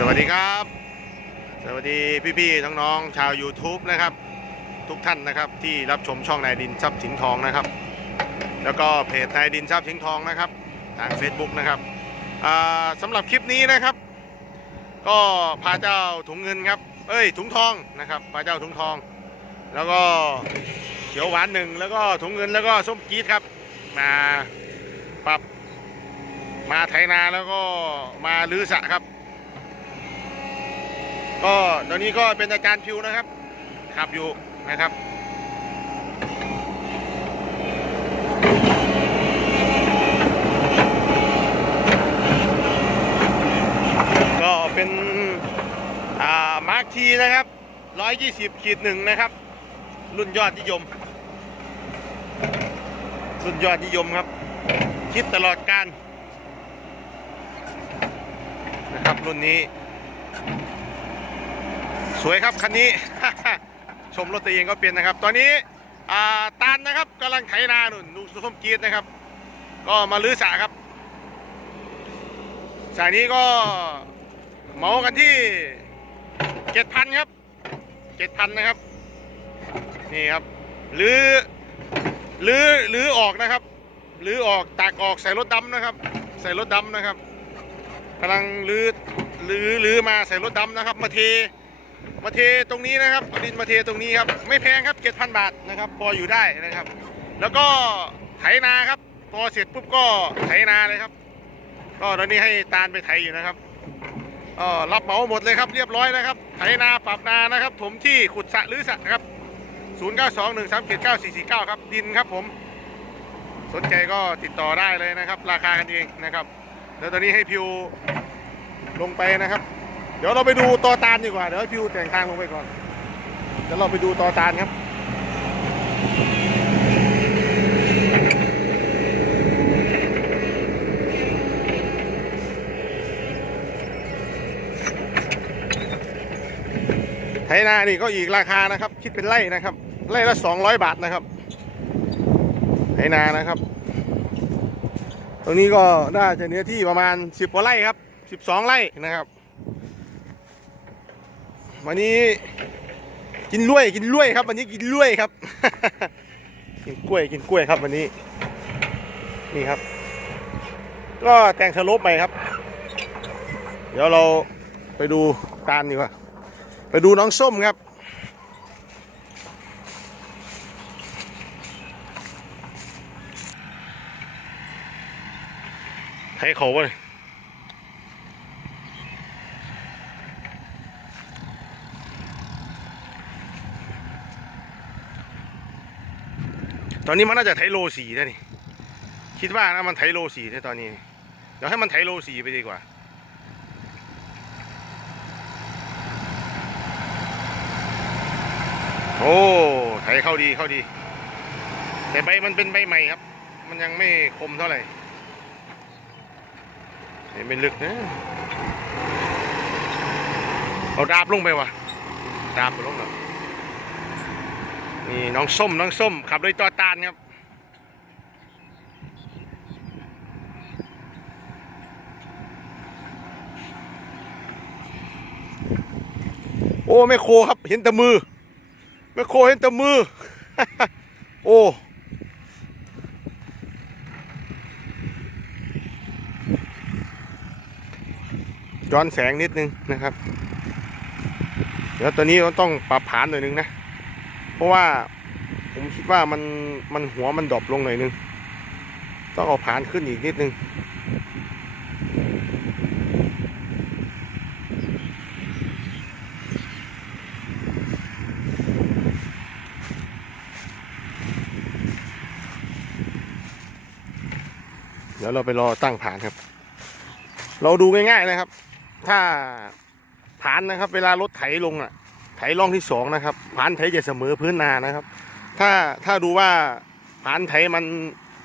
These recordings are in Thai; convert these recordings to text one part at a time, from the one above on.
สวัสดีครับ สวัสดีพี่ๆน้องๆชาว YouTube นะครับ ทุกท่านนะครับที่รับชมช่องนายดินทรัพย์สินทองนะครับ แล้วก็เพจนายดินทรัพย์สินทองนะครับ ทาง Facebook นะครับสำหรับคลิปนี้นะครับ ก็พาเจ้าถุงเงินครับ เอ้ยถุงทองนะครับพาเจ้าถุงทอง แล้วก็เขียวหวานหนึ่งแล้วก็ถุงเงินแล้วก็ส้มจี๊ดครับมาปรับมาไถนาแล้วก็มาลื้อสะครับ ก็ตอนนี้ก็เป็นอาจารย์พิวนะครับขับอยู่นะครับก็เป็นอ่ามาร์คทีนะครับ 120ขีดหนึ่งนะครับ รุ่นยอดนิยม รุ่นยอดนิยมครับ คิดตลอดการนะครับรุ่นนี้ วยครับคันนี้ ชมรถตัวเองก็เป็นนะครับ ตอนนี้ตานนะครับกำลังไถนาหนุนดูส้มกีดนะครับ ก็มาลื้อสะครับสระนี้ก็เหมากันที่เจ็ดพันครับเจ็ดพันนะครับ นี่ครับลื้อลื้อลื้อออกนะครับลื้อออกตากออกใส่รถดำนะครับ ใส่รถดำนะครับกำลังลื้อลื้อลื้อมาใส่รถดำนะครับ มาเท มาเทตรงนี้นะครับเอาดินมาเทตรงนี้ครับ ไม่แพงครับ7,000บาทนะครับ พออยู่ได้นะครับ แล้วก็ไถนาครับ พอเสร็จปุ๊บก็ไถนาเลยครับ ก็ตอนนี้ให้ตาลไปไถอยู่นะครับก็รับเหมาหมดเลยครับเรียบร้อยนะครับ ไถนาปรับนานะครับ ถมที่ขุดสะหรือสะครับ0 9 2 1 3 7 9 4 4 9 ครับ ดินครับผม สนใจก็ติดต่อได้เลยนะครับ ราคากันเองนะครับ แล้วตอนนี้ให้พิวลงไปนะครับ เดี๋ยวเราไปดูตอตาลดีกว่า เดี๋ยวให้พิวแต่งทางลงไปก่อน เดี๋ยวเราไปดูตอตาลครับไถนานี่ก็อีกราคานะครับ คิดเป็นไร่นะครับ ไร่ละ200บาทนะครับไถนานะครับ ตรงนี้ก็น่าจะเนื้อที่ประมาณ10กว่าไร่ครับ12ไร่นะครับ วันนี้ กินล้วยกินล้วยครับ วันนี้กินล้วยครับ กินกล้วยกินกล้วยครับวันนี้ นี่ครับ ก็แต่งสโลปใหม่ครับ เดี๋ยวเราไปดูตาลดีกว่า ไปดูน้องส้มครับให้เขาไป ตอนนี้มันน่าจะไทโลสีนะนี่ คิดว่านะมันไทโลสีในตอนนี้ เดี๋ยวให้มันไทโลสีไปดีกว่า โอ้ไถเข้าดีเข้าดี แต่ใบมันเป็นใบใหม่ครับ มันยังไม่คมเท่าไหร่เห็นเป็นลึกนะ เอาดาบลงไปวะดาบไปลงแล้ว นี่น้องส้มน้องส้ม ขับโดยตัวตาลครับ โอ้แม่โคครับเห็นแต่มือแม่โคเห็นแต่มือ โอ้ย้อนแสงนิดนึงนะครับ เดี๋ยวตัวนี้เราต้องปรับผานหน่อยนึงนะ เพราะว่าผมคิดว่ามันมันหัวมันดรอปลงหน่อยนึง ต้องเอาผานขึ้นอีกนิดนึง เดี๋ยวเราไปรอตั้งผานครับ เราดูง่ายๆนะครับ ถ้าผานนะครับ เวลารถไถลงอะ ไถร่องที่สองนะครับผานไถจะเสมอพื้นนานะครับ ถ้าถ้าดูว่าผานไถมัน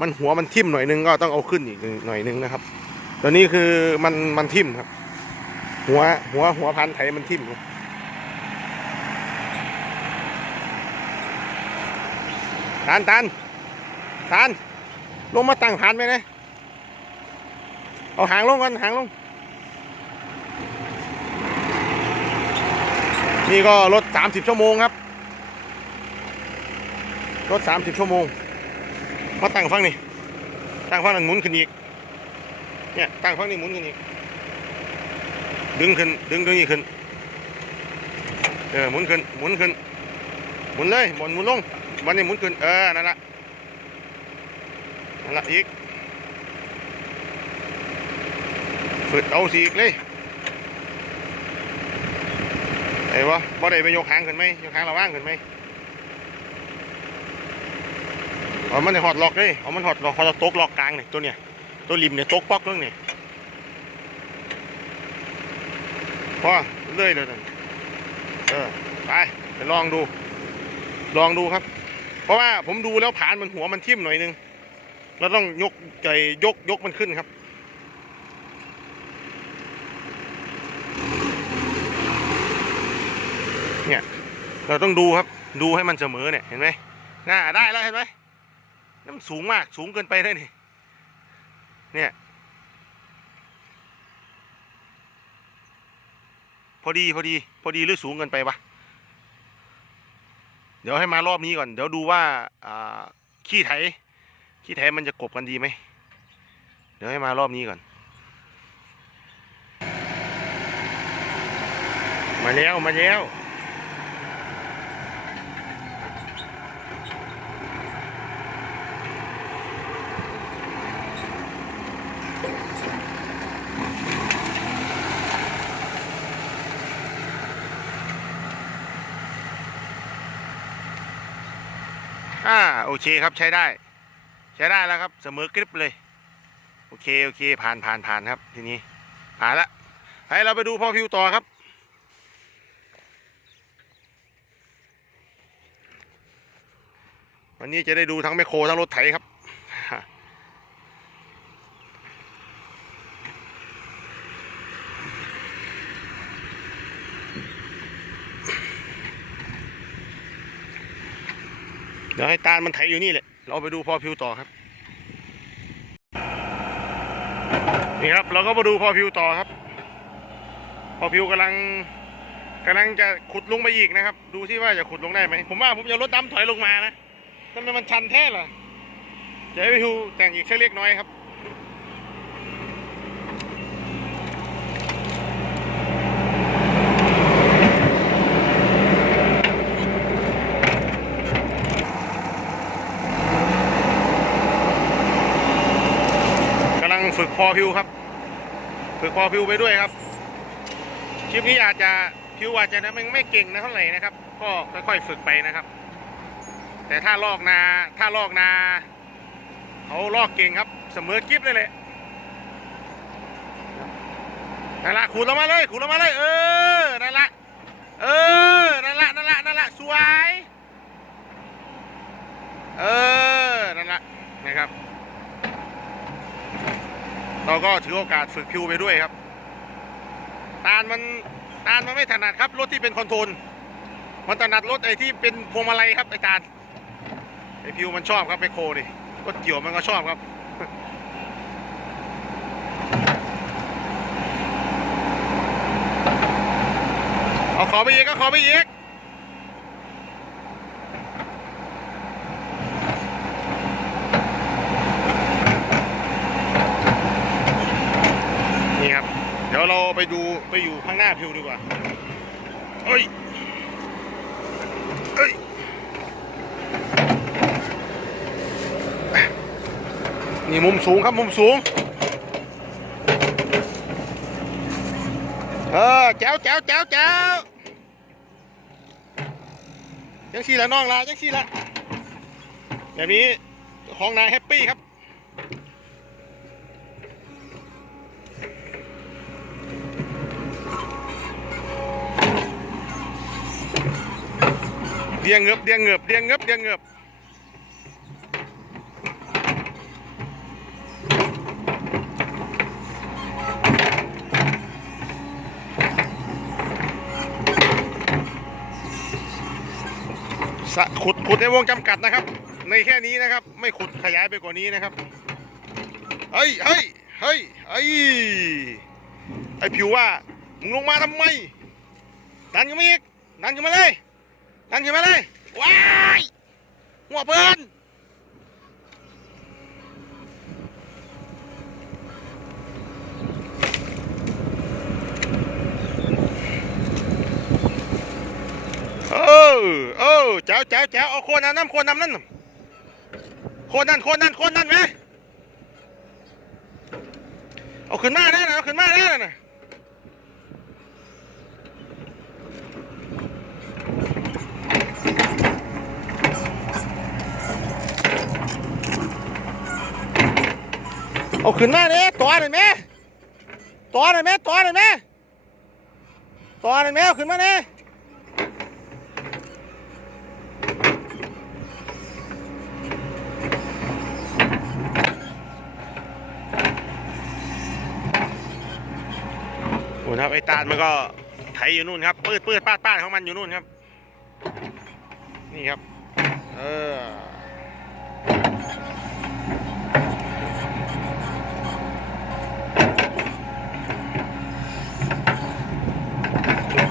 มันหัวมันทิ่มหน่อยนึงก็ต้องเอาขึ้นอีกหน่อยนึงนะครับ ตัวนี้คือมันมันทิ่มครับ หัวหัวหัวพันไถมันทิ่มครับตานตานตานลงมาตั้งผานไปนะเอาหางลงก่อนหางลง นี่ก็รถ 30 ชั่วโมงครับ รถ 30 ชั่วโมง มาตั้งฟังนี่ตั้งฟังนั้นหมุนขึ้นอีก เนี่ยตั้งฟังนี่หมุนขึ้นอีก ดึงขึ้น ดึงดึงอีกขึ้น เออหมุนขึ้น หมุนขึ้น หมุนเลยหมุนหมุนลงวันนี้หมุนขึ้น เออ นั่นละนั่นละอีกฝึกเอาสีอีกเลย ไอ้วะบ่ได้ไปยกหางขึ้นไหมยกหางระว่างขึ้นไหมเอามันให้หอดล็อกเลยเอามันหอดล็อกเขาจะตกล็อกกลางนี่ตัวเนี้ยตัวริมเนี่ยตกปอกเรื่องนี่พอเลื่อยเลยนั่เออไปไปลองดู ลองดูครับ เพราะว่าผมดูแล้วผานมันหัวมันทิ่มหน่อยนึงเราต้องยกใจยกยกมันขึ้นครับ เนี่ย เราต้องดูครับดูให้มันเสมอเนี่ยเห็นไหมน่าได้แล้วเห็นไหมน้ำสูงมากสูงเกินไปเลยนี่เนี่ยพอดีพอดีพอดีหรือสูงเกินไปปะเดี๋ยวให้มารอบนี้ก่อน เดี๋ยวดูว่าอ่าขี้ไถขี้ไถมันจะกบกันดีไหมเดี๋ยวให้มารอบนี้ก่อน มาแล้วมาแล้ว อ่าโอเคครับใช้ได้ ใช้ได้แล้วครับเสมอกริบเลย โอเคโอเค ผ่านผ่านผ่านครับทีนี้ผ่านละให้เราไปดูพ่อพิวต่อครับวันนี้จะได้ดูทั้งแมคโครทั้งรถไถครับ เดี๋ยวให้ตาลมันไถอยู่นี่แหละ เราไปดูพ่อพิวต่อครับ นี่ครับ เราก็มาดูพ่อพิวต่อครับพ่อพิวกำลังกำลังจะขุดลงไปอีกนะครับ ดูที่ว่าจะขุดลงได้ไหม ผมว่าผมจะลดดำถอยลงมานะทำไมมันชันแท้เหรอเดี๋ยวให้พิวแต่งอีกแค่เล็กน้อยครับ ฝึกพอพิวครับ ฝึกพอพิวไปด้วยครับ คลิปนี้อาจจะพิวอาจจะนะมันไม่เก่งนะเท่าไหร่นะครับ ก็ค่อยๆฝึกไปนะครับ แต่ถ้าลอกนา ถ้าลอกนาเขาลอกเก่งครับ เสมอกิฟเลยแหละนั่นละขูดลงมาเลยขูดลงมาเลย เออนั่นละเออนั่นละนั่นละนั่นละสวย เออนั่นละนะครับ เราก็ถือโอกาสฝึกพิวไปด้วยครับตาลมันตาลมันไม่ถนัดครับรถที่เป็นคอนโทรลมันถนัดรถไอ้ที่เป็นพวงมาลัยครับไอ้ตาลไอ้พิวมันชอบครับไมโคดิรถเกี่ยวมันก็ชอบครับเอาขอไปอีกก็ขอไปอีก นี่ครับ เดี๋ยวเราไปดูไปอยู่ข้างหน้าพิวดีกว่าเอ้ยเอ้ยนี่มุมสูงครับมุมสูงเออแจ๋วแจ๋วแจ๋วแจ๋วยังสี่ละน้องละยังสี่ละแบบนี้ของนายแฮปปี้ครับ เดียงเงือบเดียงเงือบเดียงเงือบเดียงเงือบสะขุดขุดในวงจำกัดนะครับ ในแค่นี้นะครับ ไม่ขุดขยายไปกว่านี้นะครับเฮ้ยเฮ้ยเฮ้ยเฮ้ยไอผิวว่ามึงลงมาทำไมดันกันมาอีกดันขึ้นมาเลย ดันขึ้นมาเลย ว้ายหัวเพิ่นเออเออแจ๋วแจ๋วแจ๋วเอาโคนนั้นน้ำโคนน้ำนั่นโคนนั่นโคนนั่นโคนนั่นไหมเอาขึ้นมาได้นะเอาขึ้นมาได้นะ เอาขึ้นมาเนี่ยตัวหน่อยแม่ตัวหน่อยแม่ตัวหน่อยแม่ตัวหน่อยแม่เอาขึ้นมาเนี่ยโอ้ครับไอ้ตาลมันก็ไถอยู่นู่นครับปืดปืดปาดปาดของมันอยู่นู่นครับ นี่ครับ เออ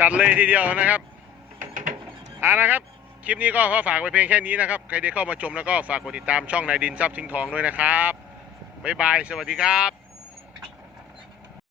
จัดเลยทีเดียวนะครับอ่านะครับ คลิปนี้ก็ขอฝากไว้เพียงแค่นี้นะครับ ใครได้เข้ามาชมแล้วก็ฝากกดติดตามช่องนายดินทรัพย์ทิงทองด้วยนะครับบ๊ายบาย สวัสดีครับ